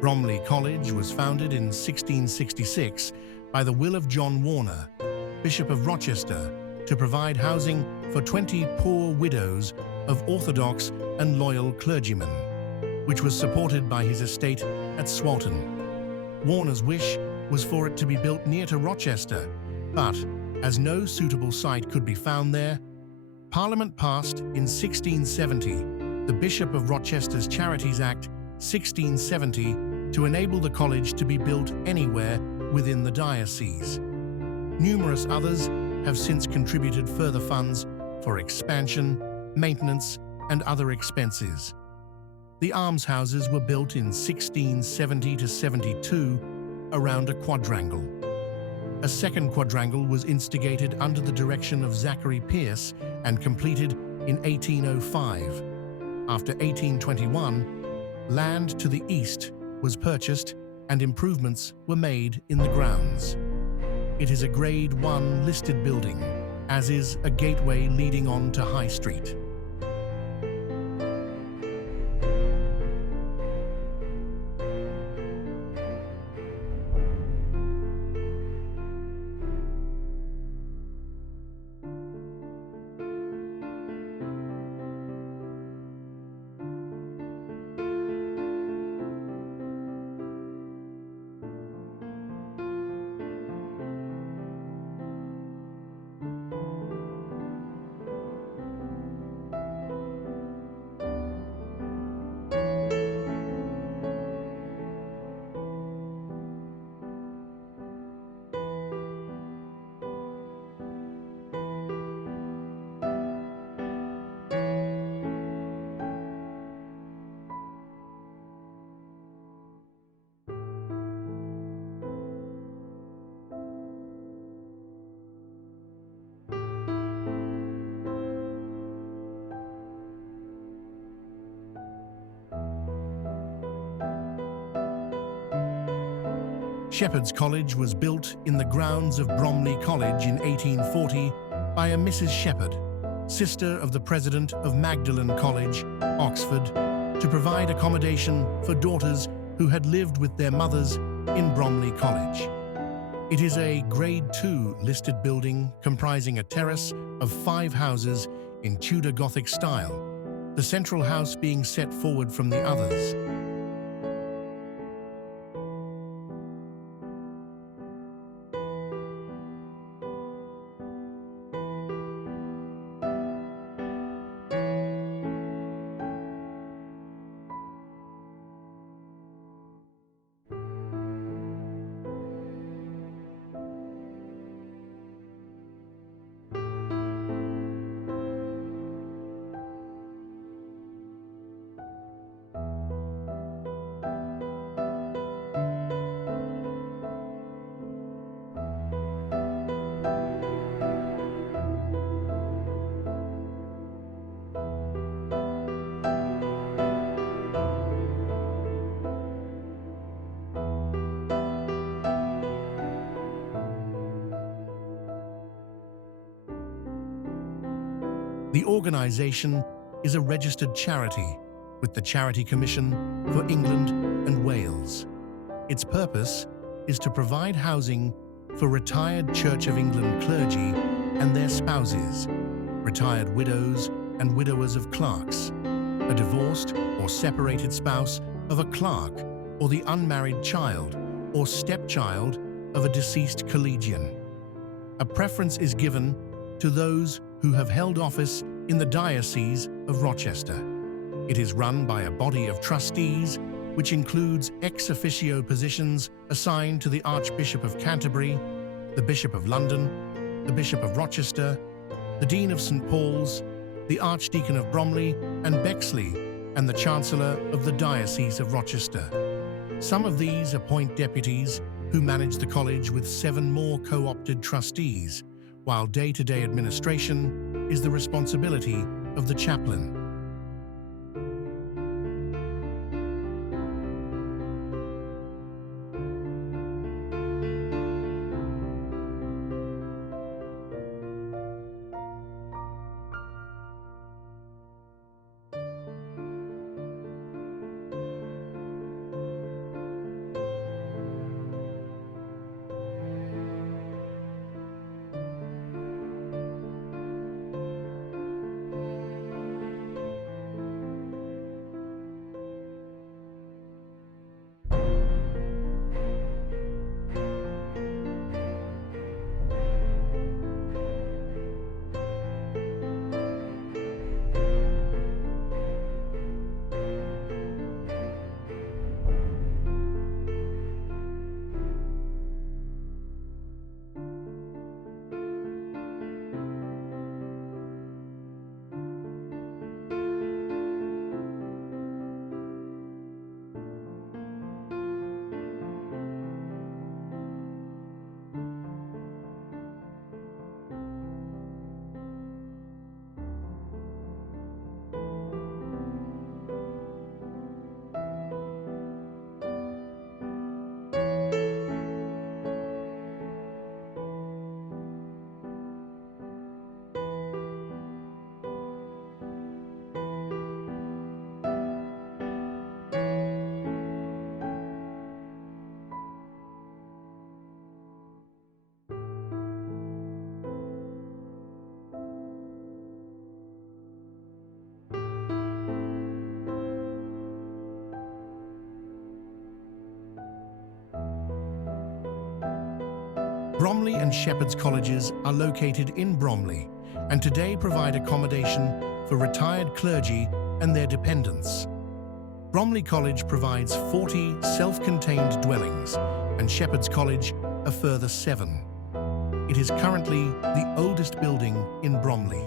Bromley College was founded in 1666 by the will of John Warner, Bishop of Rochester, to provide housing for 20 poor widows of Orthodox and loyal clergymen, which was supported by his estate at Swalton. Warner's wish was for it to be built near to Rochester, but as no suitable site could be found there, Parliament passed in 1670 the Bishop of Rochester's Charities Act 1670 to enable the college to be built anywhere within the diocese. Numerous others have since contributed further funds for expansion, maintenance, and other expenses. The almshouses were built in 1670 to 72 around a quadrangle. A second quadrangle was instigated under the direction of Zachary Pearce and completed in 1805. After 1821, land to the east was purchased and improvements were made in the grounds. It is a Grade 1 listed building, as is a gateway leading on to High Street. Shepherd's College was built in the grounds of Bromley College in 1840 by a Mrs. Shepherd, sister of the president of Magdalen College, Oxford, to provide accommodation for daughters who had lived with their mothers in Bromley College. It is a Grade 2 listed building comprising a terrace of 5 houses in Tudor Gothic style, the central house being set forward from the others. The organization is a registered charity with the Charity Commission for England and Wales. Its purpose is to provide housing for retired Church of England clergy and their spouses, retired widows and widowers of clerks, a divorced or separated spouse of a clerk, or the unmarried child or stepchild of a deceased collegian. A preference is given to those who have held office in the Diocese of Rochester. It is run by a body of trustees, which includes ex officio positions assigned to the Archbishop of Canterbury, the Bishop of London, the Bishop of Rochester, the Dean of St. Paul's, the Archdeacon of Bromley and Bexley, and the Chancellor of the Diocese of Rochester. Some of these appoint deputies who manage the college with 7 more co-opted trustees, while day-to-day administration is the responsibility of the chaplain. Bromley and Shepherd's colleges are located in Bromley and today provide accommodation for retired clergy and their dependents. Bromley College provides 40 self-contained dwellings and Shepherd's College a further 7. It is currently the oldest building in Bromley.